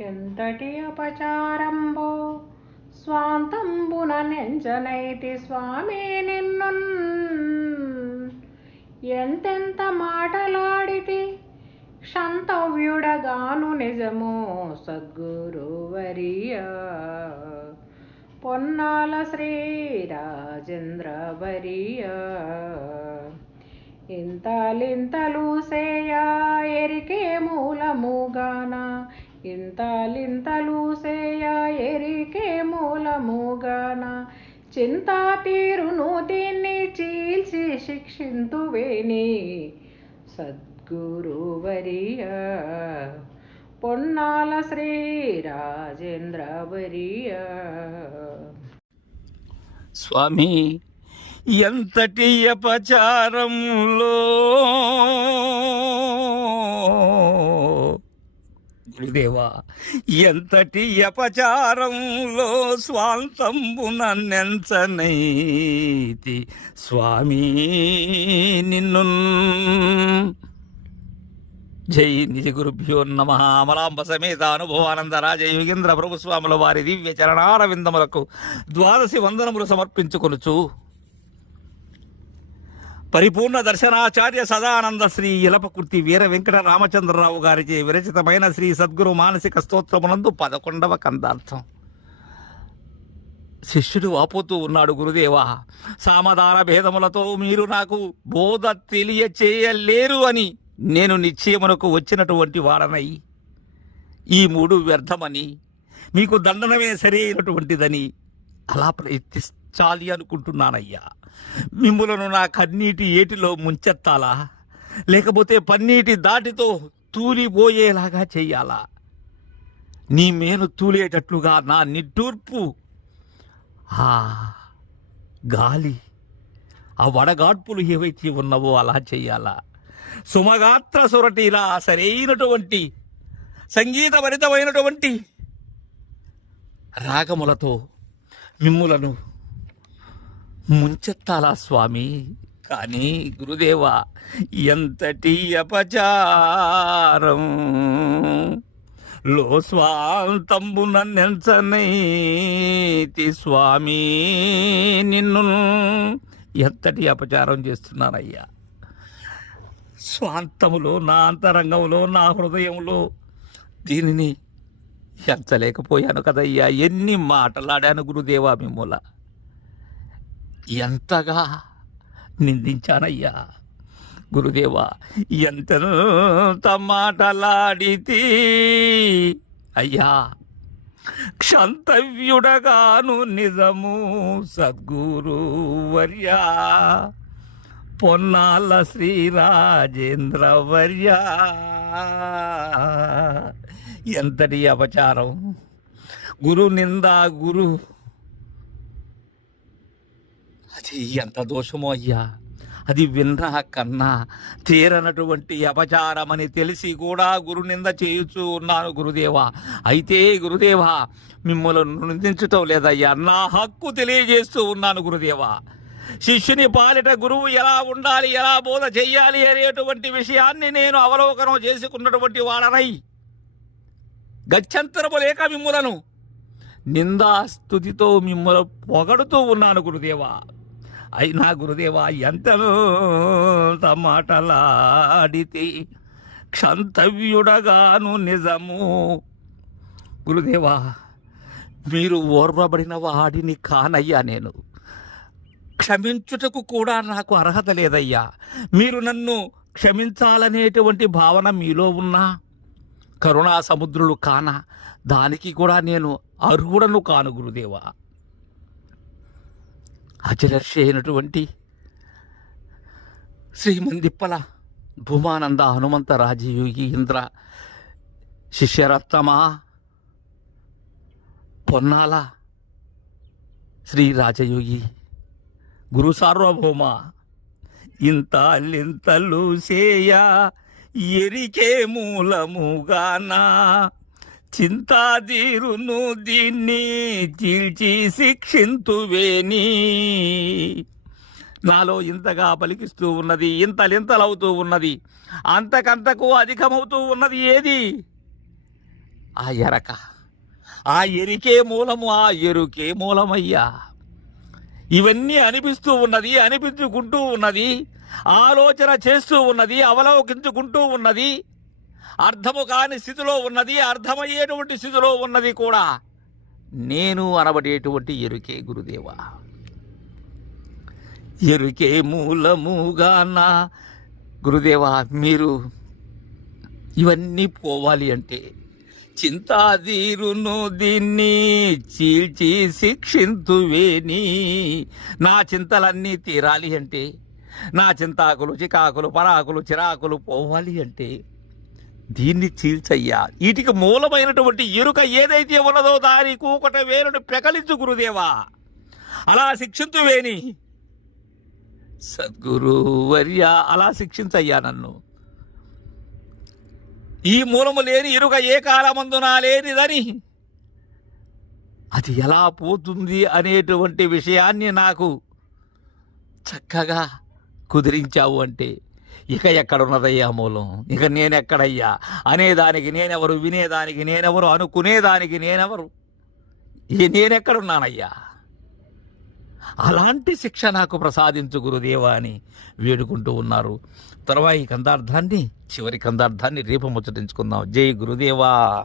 ఎంతటి అపచారంబో స్వాంతంబున నెంచనైతి స్వామి నిన్ను ఎంతెంత మాటలాడితి క్షంతవ్యుడగాను నిజము సద్గురువరియా. పొన్నాల శ్రీరాజేంద్రవరియ. ఇంతలింతలు సేయ ఎరికే మూలముగాన ఇంతలింతలు సేయ ఎరికే మూలముగాన. చింతా తీరును దీన్ని చీల్చి శిక్షింతువేని. సద్గురువరియ పొన్నాల శ్రీరాజేంద్రవరియ స్వామి ఎంతటి అపచారంలో గురుదేవా ఎంతటి అపచారంలో స్వాంతంబున నెంచనైతి స్వామి నిన్ను. జై నిజ గురుభ్యో నమ. అమలాంబ సమేత అనుభవానంద రాజ ప్రభుస్వాముల వారి దివ్య చరణారవిందములకు ద్వాదశి వందనములు సమర్పించుకొనుచు పరిపూర్ణ దర్శనాచార్య సదానంద శ్రీ ఇలపకుర్తి వీర వెంకట రామచంద్రరావు గారిచే విరచితమైన శ్రీ సద్గురు మానసిక స్తోత్రమునందు పదకొండవ కందార్థం. శిష్యుడు వాపోతూ ఉన్నాడు గురుదేవా. సామధాన భేదములతో మీరు నాకు బోధ తెలియచేయలేరు అని నేను నిశ్చయమునకు వచ్చినటువంటి వాడనై. ఈ మూడు వ్యర్థమని మీకు దండనమే సరైనటువంటిదని అలా చాలి అనుకుంటున్నానయ్యా. మిమ్ములను నా కన్నీటి ఏటిలో ముంచెత్తాలా? లేకపోతే పన్నీటి దాటితో తూలిపోయేలాగా చెయ్యాలా నీ మేను తూలేటట్లుగా నా నిట్టూర్పు. ఆ గాలి. ఆ వడగాడ్పులు ఏవైతే ఉన్నవో అలా చెయ్యాలా సుమగాత్ర సురటిలా సరైనటువంటి సంగీతభరితమైనటువంటి రాగములతో మిమ్ములను ముంచెత్తాలా స్వామి? కానీ గురుదేవా ఎంతటి అపచారం? లో స్వాంతంబు నెంచనైతి స్వామి నిన్ను ఎంతటి అపచారం చేస్తున్నానయ్యా స్వాంతములో నా అంతరంగంలో నా హృదయంలో దీనిని ఎంచలేకపోయాను కదయ్యా. ఎన్ని మాటలాడాను గురుదేవా మిమ్మల్ని ఎంతగా నిందించానయ్యా. గురుదేవా ఎంత మాటలాడితి. అయ్యా క్షంతవ్యుడగాను నిజము సద్గురు వర్యా. పొన్నాల శ్రీరాజేంద్ర వర్య ఎంతటి అపచారం. గురు నింద గురు అది ఎంత దోషమో అయ్యా. అది విన్నా కన్నా తీరనటువంటి అపచారమని తెలిసి కూడా గురు నింద చేయుచూ ఉన్నాను గురుదేవా. అయితే గురుదేవా మిమ్మల్ని నిందించటం లేదయ్యా. నా హక్కు తెలియజేస్తూ ఉన్నాను గురుదేవా. శిష్యుని పాలిట గురువు ఎలా ఉండాలి ఎలా బోధ చెయ్యాలి అనేటువంటి విషయాన్ని నేను అవలోకనం చేసుకున్నటువంటి వాడనై. గత్యంతరము లేక మిమ్ములను నిందాస్తుతితో మిమ్మల్ని పొగడుతూ ఉన్నాను గురుదేవా. అయినా గురుదేవా ఎంత మాటలాడితే క్షంతవ్యుడగాను నిజము. గురుదేవా మీరు ఓర్వబడిన వాడిని కానయ్యా నేను. క్షమించుటకు కూడా నాకు అర్హత లేదయ్యా. మీరు నన్ను క్షమించాలనేటువంటి భావన మీలో ఉన్నా కరుణా సముద్రులు కాన దానికి కూడా నేను అర్హుడను కాను గురుదేవా. అజలర్షి అయినటువంటి శ్రీమందిప్పల భూమానంద హనుమంత రాజయోగి ఇంద్ర శిష్యరత్నమా పొన్నాల శ్రీ రాజయోగి. గురు సార్వభౌమ ఇంత అల్లింతలు చేయ ఎరికే మూలముగానా చింతాదీరును దీన్ని చీల్చి శిక్షింతువేని నాలో ఇంతగా పలికిస్తూ ఉన్నది ఇంతలింతలవుతూ ఉన్నది అంతకంతకు అధికమవుతూ ఉన్నది ఏది? ఆ ఎరక. ఆ ఎరికే మూలము ఆ ఎరుకే మూలమయ్యా. ఇవన్నీ అనిపిస్తూ ఉన్నది అనిపించుకుంటూ ఉన్నది ఆలోచన చేస్తూ ఉన్నది అవలోకించుకుంటూ ఉన్నది అర్థము కాని స్థితిలో ఉన్నది అర్థమయ్యేటువంటి స్థితిలో ఉన్నది కూడా నేను అనబడేటువంటి ఎరుకే గురుదేవా. ఎరుకే మూలముగా నా గురుదేవా మీరు ఇవన్నీ పోవాలి అంటే చింతాదీరును దీన్ని చీల్చి శిక్షింతువేని నా చింతలన్నీ తీరాలి అంటే నా చింతాకులు చికాకులు పరాకులు చిరాకులు పోవాలి అంటే దీన్ని చీల్చయ్యా. వీటికి మూలమైనటువంటి ఎరుక ఏదైతే ఉన్నదో దాని కూకట వేరుని ప్రకలించు గురుదేవా. అలా శిక్షింతువేని సద్గురు వర్య అలా శిక్షించయ్యా నన్ను. ఈ మూలము లేని ఎరుక ఏ కాలమందున లేనిదని. అది ఎలా పోతుంది అనేటువంటి విషయాన్ని నాకు చక్కగా కుదిరించావు అంటే ఇక ఎక్కడున్నదయ్యా మూలం? ఇక నేనెక్కడయ్యా? అనేదానికి నేనెవరు వినేదానికి నేనెవరు అనుకునేదానికి నేనెవరు? ఈ నేనెక్కడున్నానయ్యా? అలాంటి శిక్ష నాకు ప్రసాదించు గురుదేవా అని వేడుకుంటూ ఉన్నారు. తర్వాత ఈ కందార్థాన్ని చివరి కందార్థాన్ని రేపు ముచ్చటించుకుందాం. జై గురుదేవా.